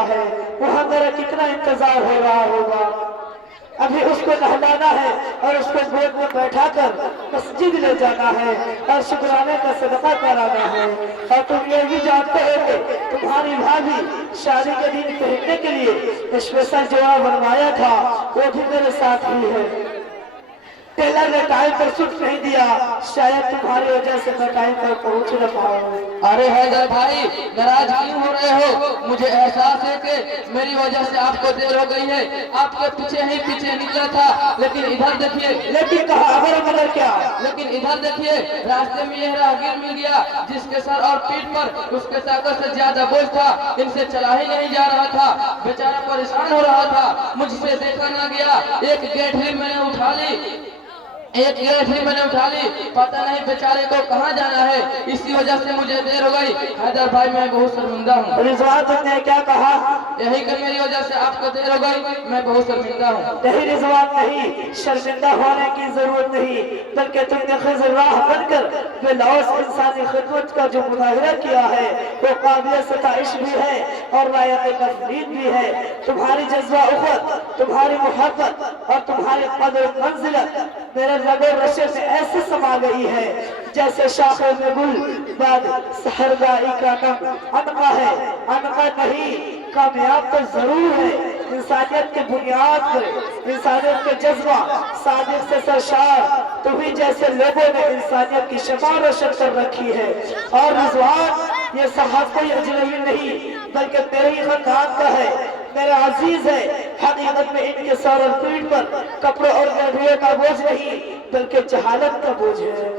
है, वहाँ मेरा कितना इंतजार हो रहा होगा। अभी उसको नहलाना है और उसको गोद में बैठाकर मस्जिद ले जाना है और शुक्राने का सदका कराना है। और तुम ये भी जानते हो कि तुम्हारी भाभी शादी के दिन पहनने के लिए स्पेशल जोड़ा बनवाया था, वो भी मेरे साथ ही है। टेलर ने टाइम पर सूट नहीं दिया, शायद तुम्हारी वजह से मैं टाइम पर पहुंच न पाऊँ। अरे हैदर भाई, नाराज क्यों हो रहे हो? मुझे एहसास है कि मेरी वजह से आपको देर हो गई है। आपके पीछे ही पीछे निकला था, लेकिन इधर देखिए। लेकिन कहा अगर मगर क्या? लेकिन इधर देखिए, रास्ते में यह राहगीर मिल गया जिसके सर और पीठ पर उसके ताकत से ज्यादा बोझ था। इनसे चला ही नहीं जा रहा था, बेचारा परेशान हो रहा था। मुझसे देखा ना गया, एक गेट ही मैंने उठा ली, पता नहीं बेचारे को कहाँ जाना है। इसी वजह से मुझे देर हो गई। हैदर भाई, मैं बहुत शर्मिंदा हूँ। रिजवान, तुमने क्या कहा? यही कि मेरी वजह से आपको देर हो गई, मैं बहुत शर्मिंदा हूँ। नहीं रिजवान, नहीं, शर्मिंदा होने की जरूरत नहीं, बल्कि तुमने खिज़राह बनकर बेलौस इंसानी खिदमत का जो मुजाहिरा किया है वो काबिल सताइश भी है और लायक तफरीद भी है। तुम्हारी जज्बा उखवत, तुम्हारी मोहब्बत और तुम्हारी कदर मंजिलत मेरे रगो रशे में ऐसे समा गई है जैसे शाखे में गुल बाद सहरगाई का नम। अनका है, अनका नहीं, कामयाब तो जरूर है। इंसानियत के बुनियाद पर, इंसानियत के जज्बा साजिश से सरशार तुम्हीं जैसे लोगों ने इंसानियत की शमा रोशन कर रखी है। और रिजवान, ये साहब कोई अजनबी नहीं बल्कि तेरे ही खानदान का है, मेरा अजीज है। हकीकत में इनके सर और पीठ पर कपड़े और गठरियों का बोझ नहीं बल्कि जहालत का बोझ है।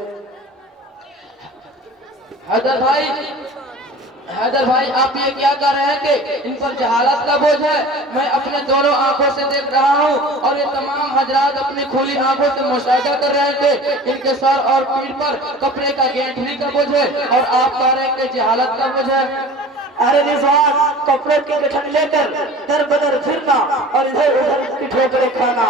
हैदर भाई, आप ये क्या कर रहे हैं कि इन पर जहालत का बोझ है? मैं अपने दोनों आंखों से देख रहा हूँ और ये तमाम हजरात अपनी खुली आंखों से मुशाहिदा कर रहे थे। इनके सर और पीठ पर कपड़े का गेंठली का बोझ है और आप कह रहे हैं कि जहालत का बोझ है। अरे रिजवान, कपड़े की गठन लेकर दर बदर फिरना और इधर उधर की ठोकरें खाना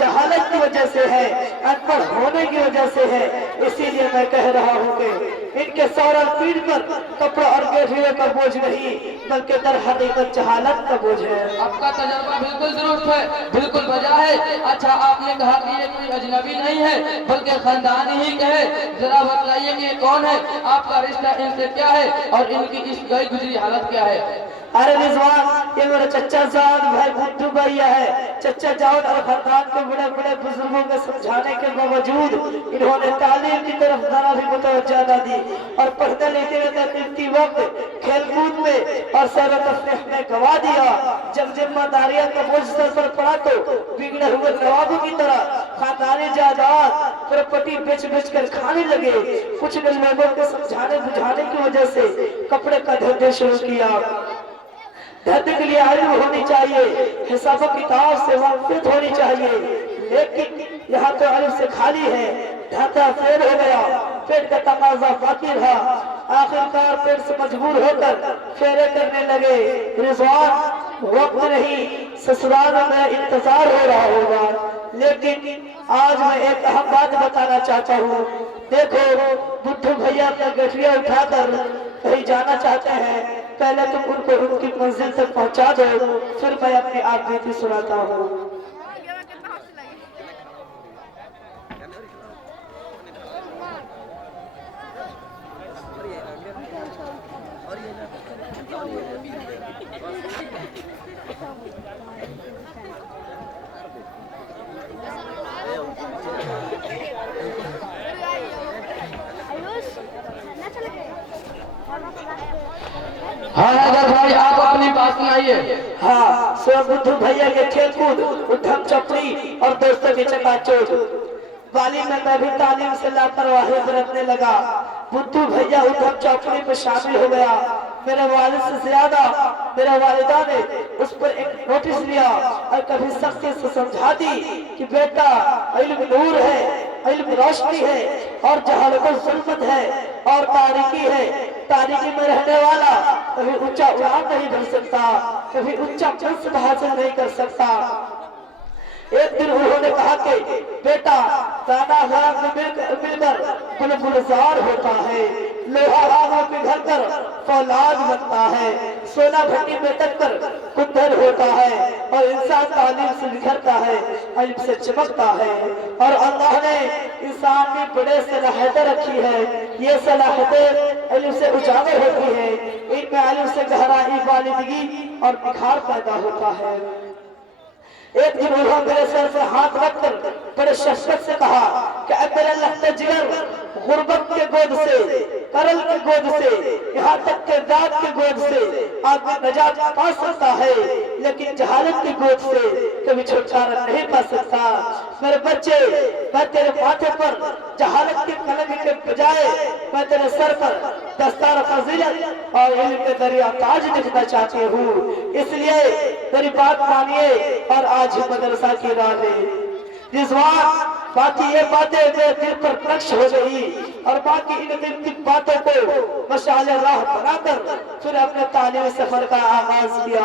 जहालत की वजह से है, अनपढ़ होने की वजह से है। इसीलिए मैं कह रहा हूँ कि इनके सर और पीठ पर कपड़ा और गठरियों का बोझ नहीं बल्कि दर हकीकत जहालत का बोझ है। आपका तजर्बा बिल्कुल दुरुस्त है, बिल्कुल बजा है। अच्छा, आपने कहा कि ये कोई अजनबी नहीं है बल्कि खानदानी ही कहे। जरा बताइए कि ये कौन है, आपका रिश्ता इनसे क्या है और इनकी इस गई गुजरी हालत क्या है? अरे रिजवान, ये मेरा चच्चा जान भाई बुद्धू भैया है। चच्चा जान और खानदान के बड़े बड़े बुजुर्गों के समझाने के बावजूद इन्होंने तालीम की तरफ जरा भी मुतवज्जो न दी और पढ़ने लिखने में कीमती वक्त खेलकूद में और सैर तफरीह में गवा दिया। जब जिम्मेदारियां का बोझ सर पर पड़ा तो बिगड़े हुए नवाबों की तरह खानदानी जायदाद प्रॉपर्टी बेच बेच कर खाने लगे। कुछ ने लोगों को समझाने बुझाने की वजह से कपड़े का धंधे शुरू किया। धंधे के लिए इल्म होनी चाहिए, हिसाब किताब से वाकिफ होनी चाहिए, लेकिन यहाँ तो इल्म से खाली है। धंधा फेल हो गया, पेट का तकाजा बाकी रहा। आखिरकार पेट से मजबूर होकर फेरे करने लगे। रिजवान, वक्त नहीं, ससुराल में मेरा इंतजार हो रहा होगा, लेकिन आज मैं एक अहम बात बताना चाहता हूँ। देखो, बुद्धू भैया अपना गठरिया उठाकर कहीं जाना चाहते हैं। पहले तुम उनको उनकी मंजिल तक पहुंचा दो, फिर मैं अपनी आप बीती सुनाता हूँ। हाँ हैदर भाई, आप अपनी बात सुनाइए। हाँ, सो बुद्धू भैया के खेलकूद, उद्धम चपड़ी और दोस्तों की चकाचौंध वाली में मैं भी तालीम से लापरवाही बरतने लगा। बुद्धू भैया उद्धम चौकड़ी में शामिल हो गया। मेरे वालिद से ज्यादा मेरे वालिदा ने उस पर एक नोटिस लिया और कभी सख्ती से समझा दी कि बेटा, इल्म नूर है, इल्म रोशनी है और जहालत जुल्मत है और तारीकी है। तारीकी में रहने वाला कभी ऊंचा उड़ान नहीं बन सकता, कभी ऊंचा मंसब हासिल नहीं कर सकता। एक दिन उन्होंने कहा कि बेटा, दाना हराम में मिलकर गुलजार होता है, लोहा आग पिघल कर फौलाद बनता है, सोना भट्टी में तक कर कुंदन होता है, और इंसान तालीम से निखरता है, इल्म से चमकता है। और अल्लाह ने इंसान में बड़े सलाहियतें रखी है, ये सलाहियतें इल्म से उजागर होती है, इनमें इल्म से गहराई, बालिदगी और निखार पैदा होता है। एक दिन उन्होंने मेरे सर पे हाथ रखकर बड़े शफ़क़त से कहा कि मेरा लख्त जिगर गुर्बत के गोद से, करल के गोद से, यहाँ तक के दाद के गोद से आदमी नजात पा सकता है, लेकिन जहालत की गोद से कभी छुटकारा नहीं पा सकता। मेरे बच्चे, मैं तेरे माथे पर जहालत के कलम के बजाय मैं तेरे सर पर दस्तार फजीलत और इल्म के दरिया ताज दिखना चाहती हूँ, इसलिए मेरी बात मानिए और आज ही मदरसा की राह ले। रिजवान, बाकी ये बातें मेरे दिल पर नक्श हो गई, और बाकी इन दिल की बातों को मशाल राह बनाकर फिर अपने तालीमी सफर का आगाज किया,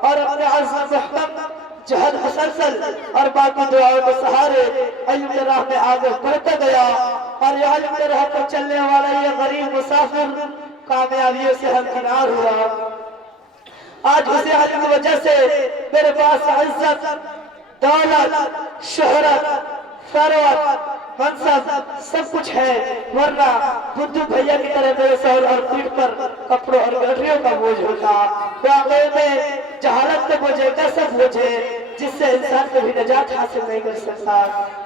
और अपने अज़्म महकम जहद मुसलसल और बाकी दुआओं के सहारे इल्म की राह में आगे बढ़ता गया। और ये इल्म की राह पर चलने वाला ये गरीब मुसाफिर कामयाबियों से हमकिनार हुआ। आज उसी इल्म की वजह से मेरे पास इज्जत, दौलत, शोहरत, फरोत, मनसब सब कुछ है, वरना बुद्धू भैया की तरह मेरे सर और पीठ पर कपड़ों और गठरियों का बोझ होता। वाकई में जहालत के बोझे कैसे बोझे जिससे इंसान कभी निजात हासिल नहीं कर सकता।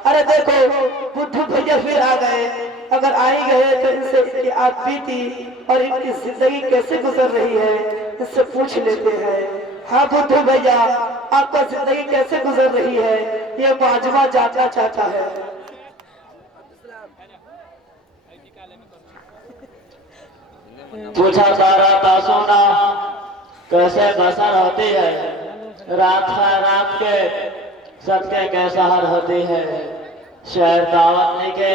अरे देखो, बुद्धू भैया फिर आ गए, अगर आ ही गए तो इनसे इनकी आप बीती और इनकी जिंदगी कैसे गुजर रही है इससे पूछ लेते हैं। हाँ बुद्धू भैया, आपका जिंदगी कैसे गुजर रही है, ये माजमा जानना चाहता है। पूछा तारा तासोना कैसे बसर होती है, रात के सदके कैसा हर होती है, शहर दावत नहीं के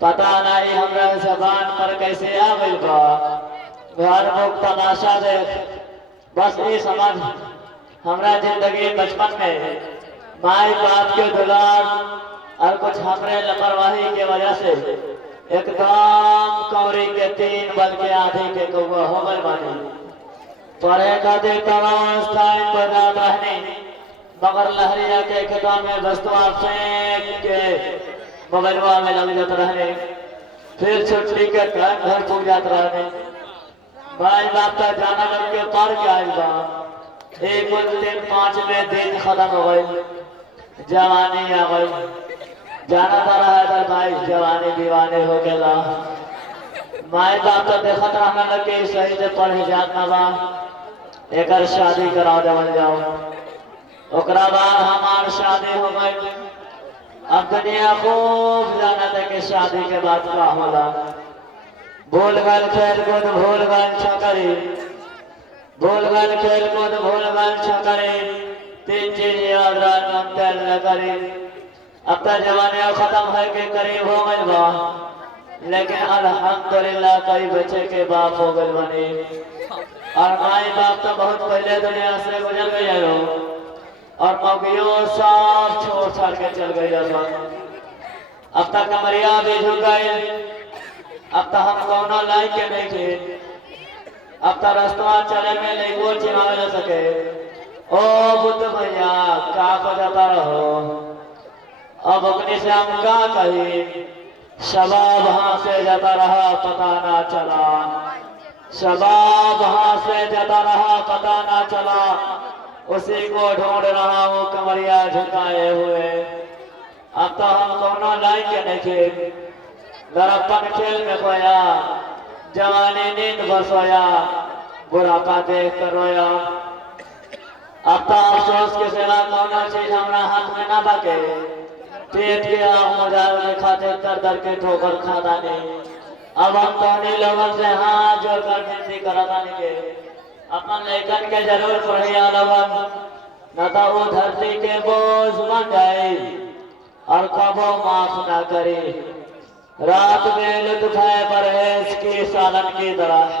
पता नहीं हमरा जबान पर कैसे आ गई बा, घर मुख तमाशा देख बस ये समझ हमरा जिंदगी बचपन में माई बाप के दुलार और कुछ हमरे लापरवाही की वजह से एकदम कौरी के 3 बल्कि आधे के कौआ हो गए बानी। पढ़े खातिर तमाम स्थान पर रात रहने, मगर लहरिया के खेतों में बस्तुआ फेंक के मोबाइलवा में लग जाते रहने, फिर छुट्टी के टाइम घर पहुंच जाते रहने। भाई बाप का जाना करके पार के आयल बा, एक दिन 5वें दिन खत्म हो गई, जवानी आ गई, जाना तो रहा था भाई जवानी दीवाने हो गया। माए बाप तो देखत रहना लगे सही से पढ़े जात ना बा, एक शादी करा देवल जाओ। ओकरा बाद हमार शादी हो गई। अब दुनिया खूब जाना था कि शादी के बाद क्या होला। भूल गल खेल कूद भूल गल छकरी, भूल गल खेल कूद भूल गल छकरी, 3 चीज याद रखम तेल न करी। अब तक जवानी खत्म है के करीब हो गई बा, लेकिन अल्हम्दुलिल्लाह कई बच्चे के बाप हो गए बने, और माई बाप तो बहुत पहले दुनिया से गुजर गए हो, और मौगियों सब छोड़ छाड़ के चल गई। अब तक कमरिया भी झुक गई, अब तो हम कौनो लाइक के नहीं थे, अब तो रास्ता चले में नहीं वो चिनावे न सके। ओ बुद्ध भैया का बजाता रहो, अब अपने से हम का कही, शबाब हाथ से जाता रहा पता ना चला, शबाब हाथ से जाता रहा पता ना चला, उसी को ढूंढ रहा हूँ कमरिया झुकाए हुए। अब तो हम कौनो लाइन के नहीं थे, दरपन खेल में खोया, जवानी नींद बसोया, बुढ़ापा देख कर रोया। अब तो अफसोस के सिवा कौनो चीज हमारा हाथ में ना बके, पेट के आग खाते दर के ठोकर खाता नहीं। अब हम कौनी लोगों से हाथ जोड़कर विनती कराता नहीं के अपन लेखन के जरूर पढ़िया लोगन, न तो वो धरती के बोझ बन जाए और कबो माफ ना करे। रात में लुत्फ है परहेज की सालन की तरह,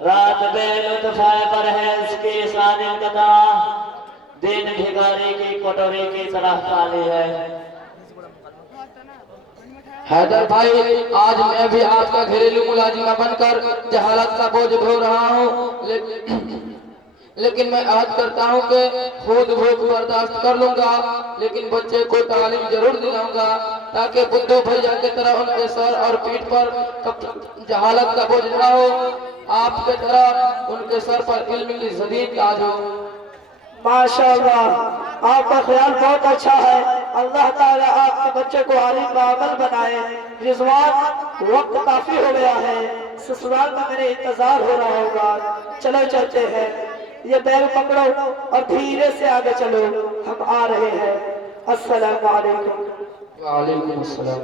रात में लुत्फ है परहेज की सालन की तरह, दिन भिखारी की कटोरी की तरह खाली है। हैदर भाई, आज मैं भी आपका घरेलू मुलाजिमा बनकर जहालत का बोझ ढो रहा हूँ, लेकिन मैं अहद करता हूँ कि खुद भूख बर्दाश्त कर लूंगा, लेकिन बच्चे को तालीम जरूर दिलाऊंगा, ताकि बुद्धू भैया की तरह उनके सर और पीठ पर जहालत का बोझ न हो, आपके तरह उनके सर पर इल्म की जदीद ताज हो। माशाअल्लाह, आपका ख्याल बहुत अच्छा है। अल्लाह ताला आपके बच्चे को आलिम बामल बनाए। रिजवान, वक्त काफी हो गया है, ससुराल में मेरे इंतजार हो रहा होगा। चलो चलते हैं, ये बैग पकड़ो और धीरे से आगे चलो, हम आ रहे हैं। अस्सलाम वालेकुम। वालेकुम अस्सलाम।